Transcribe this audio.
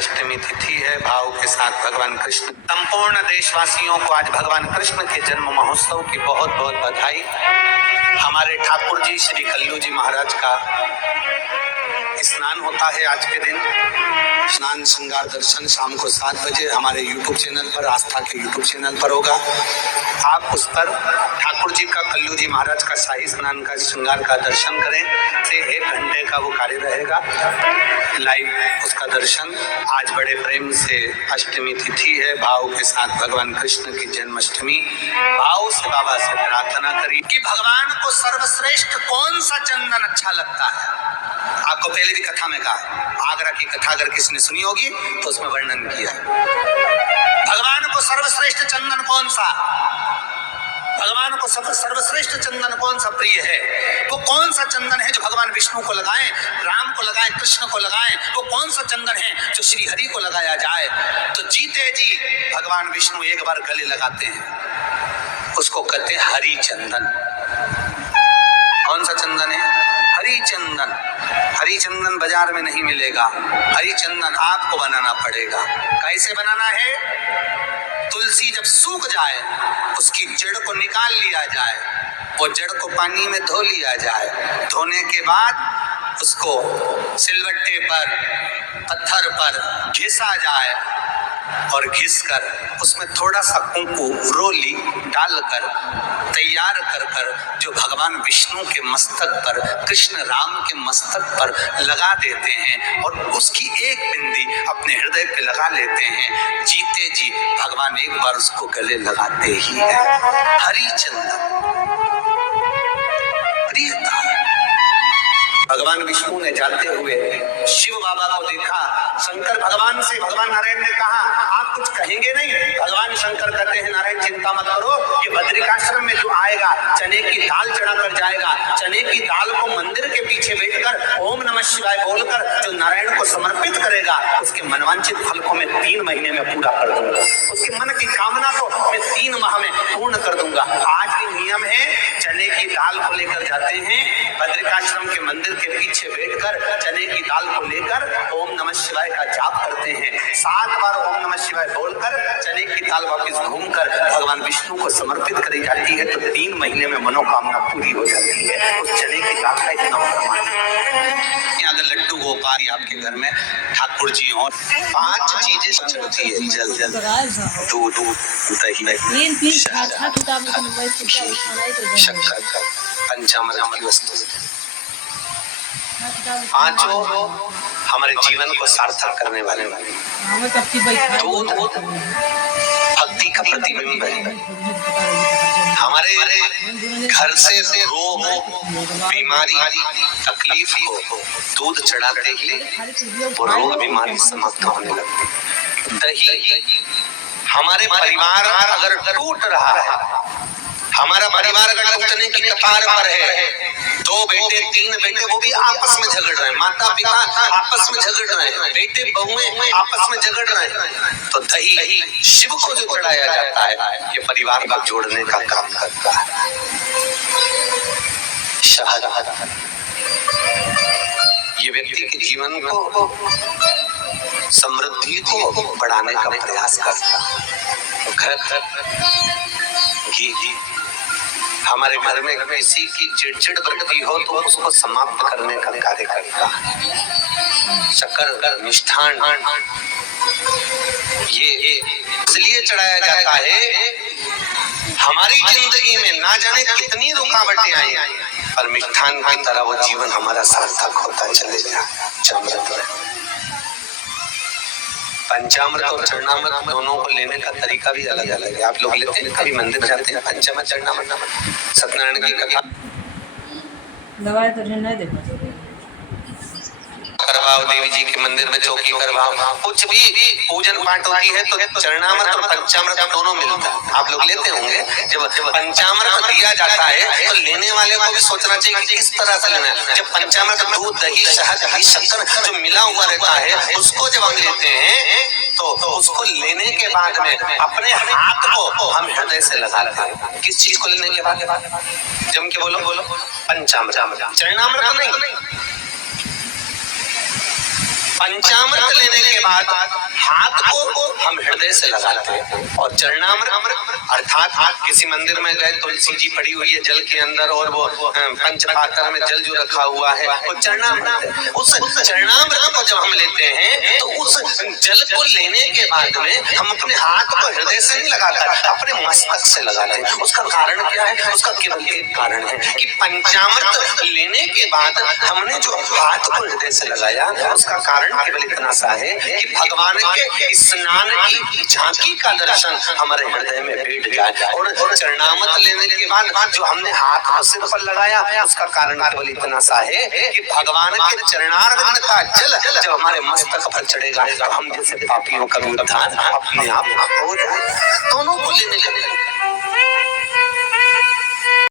अष्टमी तिथि है। भाव के साथ भगवान कृष्ण, संपूर्ण देशवासियों को आज भगवान कृष्ण के जन्म महोत्सव की बहुत बहुत बधाई। हमारे ठाकुर जी श्री कल्लू जी महाराज का स्नान होता है आज के दिन। स्नान श्रृंगार दर्शन शाम को 7 बजे हमारे YouTube चैनल पर, आस्था के YouTube चैनल पर होगा। आप उस पर ठाकुर जी का, कल्लू जी महाराज का शाही स्नान का, श्रृंगार का दर्शन करें। से 1 घंटे का वो कार्य रहेगा, लाइव उसका दर्शन। आज बड़े प्रेम से अष्टमी तिथि है। भाव के साथ भगवान कृष्ण की जन्माष्टमी, भाव से बाबा से प्रार्थना करिए कि भगवान को सर्वश्रेष्ठ कौन सा चंदन अच्छा लगता है। आपको पहले भी कथा में कहा, आगरा की कथा अगर किसी ने सुनी होगी तो उसमें वर्णन किया भगवान को सर्वश्रेष्ठ चंदन कौन सा, भगवान को सर्वश्रेष्ठ चंदन कौन सा प्रिय है। वो कौन सा चंदन है जो भगवान विष्णु को लगाएं, राम को लगाएं, कृष्ण को लगाएं। वो कौन सा चंदन है जो श्री हरि को लगाया जाए। तो जीते जी भगवान विष्णु एक बार गले लगाते हैं, उसको कहते हैं हरि चंदन। कौन सा चंदन है? हरि चंदन। हरि चंदन बाजार में नहीं मिलेगा, हरि चंदन आपको बनाना पड़ेगा। कैसे बनाना है? तुलसी जब सूख जाए उसकी जड़ को निकाल लिया जाए, वो जड़ को पानी में धो लिया जाए। धोने के बाद उसको सिलवट्टे पर, पत्थर पर घिसा जाए और घिसकर उसमें थोड़ा सा कुंकू, रोली डालकर तैयार कर कर जो भगवान विष्णु के मस्तक पर, कृष्ण राम के मस्तक पर लगा देते हैं और उसकी एक बिंदी अपने हृदय पे लगा लेते हैं। जीते जी भगवान एक बार उसको गले लगाते ही है। हरि चंदन प्रियता। भगवान विष्णु ने जाते हुए शिव बाबा को देखा। शंकर भगवान से, भगवान नारायण ने कहा आप कुछ कहेंगे नहीं? भगवान शंकर कहते हैं नारायण चिंता मत करो, ये बद्रिकाश्रम में जो आएगा चने की दाल चढ़ा कर जाएगा। चने की दाल को मंदिर के पीछे बैठकर ओम नमः शिवाय बोलकर जो नारायण को समर्पित करेगा, उसके मनवांछित फल को मैं 3 महीने में पूरा कर दूंगा। उसके मन की कामना को मैं 3 माह में पूर्ण कर दूंगा। आज भी नियम है, चने की दाल को लेकर जाते हैं बद्रिकाश्रम के मंदिर के पीछे बैठकर चने की दाल को लेकर ओम नमः शिवाय का जाप करते हैं। 7 बार ओम नमः शिवाय बोलकर चने की दाल वापस घूमकर भगवान विष्णु को समर्पित करी जाती है। तो 3 महीने में मनोकामना पूरी हो जाती है। उस चने की दाल का इतना प्रमाण है। अगर लड्डू गोपाल आपके घर में ठाकुर जी और 5 चीजें चढ़ती है, जल, दूध, दही, शक्कर, पंचामृत की वस्तु, 5 हमारे जीवन को सार्थक करने वाले। दूध भक्ति का प्रतिबिंब है। हमारे घर से रोग, बीमारी, तकलीफ को दूध चढ़ाते ही वो रोग बीमारी समाप्त होने लगती। दही, हमारे परिवार अगर टूट रहा है, हमारा परिवार अगर टूटने की कतार पर है, 2 बेटे 3 बेटे वो भी आपस में झगड़ रहे हैं, माता पिता आपस में झगड़ रहे हैं, बेटे बहुएं आपस में झगड़ रहे हैं, तो दही शिव को जो चढ़ाया जाता है ये परिवार को जोड़ने का काम करता है। शहद ये व्यक्ति के जीवन को, समृद्धि को बढ़ाने का प्रयास करता है। घर घी, हमारे घर में किसी की चिड़चिड़ बढ़ती हो तो उसको समाप्त करने का कार्य करता है। शक्कर, मिष्ठान, ये इसलिए चढ़ाया जाता है, हमारी जिंदगी में ना जाने कितनी रुकावटें आई, पर मिष्ठान की तरह वो जीवन हमारा सार्थक होता चले जाए। पंचामृत और चरणामृत दोनों को लेने का तरीका भी अलग अलग है। आप लोग लेते हैं, कभी मंदिर जाते हैं, पंचामृत चरणामृत, सत्यनारायण की कथा दवाई तो नहीं देखो, करवाओ, देवी जी के मंदिर में चौकी करवाओ, कुछ भी पूजन पाठ होती है तो चरणामृत और पंचामृत दोनों मिलता है। आप लोग लेते होंगे। जब पंचामृत दिया जाता है तो लेने वाले को भी सोचना चाहिए कि किस तरह से लेना है। जब पंचामृत दूध, दही, शहद, घी, शक्कर जो मिला हुआ रहता है, उसको जब हम लेते हैं तो उसको लेने के बाद में अपने हाथ को हम हृदय से लगाते हैं। किस चीज को लेने के बाद? जम के बोलो, पंचामृत, चरणामृत नहीं। पंचामृत लेने के बाद हाथ को हम हृदय से लगाते हैं और चरणामृत अर्थात किसी मंदिर में गए, तुलसी जी पड़ी हुई है जल के अंदर और वो पंचपात्र में जल जो रखा हुआ है वो चरणामृत। उस चरणामृत को जब हम लेते हैं तो उस जल को लेने के बाद में हम अपने हाथ को हृदय से नहीं लगाते, अपने मस्तक से लगाते हैं। उसका कारण क्या है? उसका केवल एक कारण है कि पंचामृत लेने के बाद हमने जो हाथ को हृदय से लगाया, उसका कारण केवल इतना सा है कि भगवान के स्नान की झांकी का दर्शन हमारे हृदय में बैठ जाए। और चरणामृत लेने के बाद जो हमने हाथ को सिर पर लगाया, उसका कारण केवल इतना सा है कि भगवान के चरणारविंद का जल जब हमारे मस्तक पर चढ़ेगा तो हम जैसे पापियों का भी उद्धार अपने आप हो जाए। दोनों को लेने के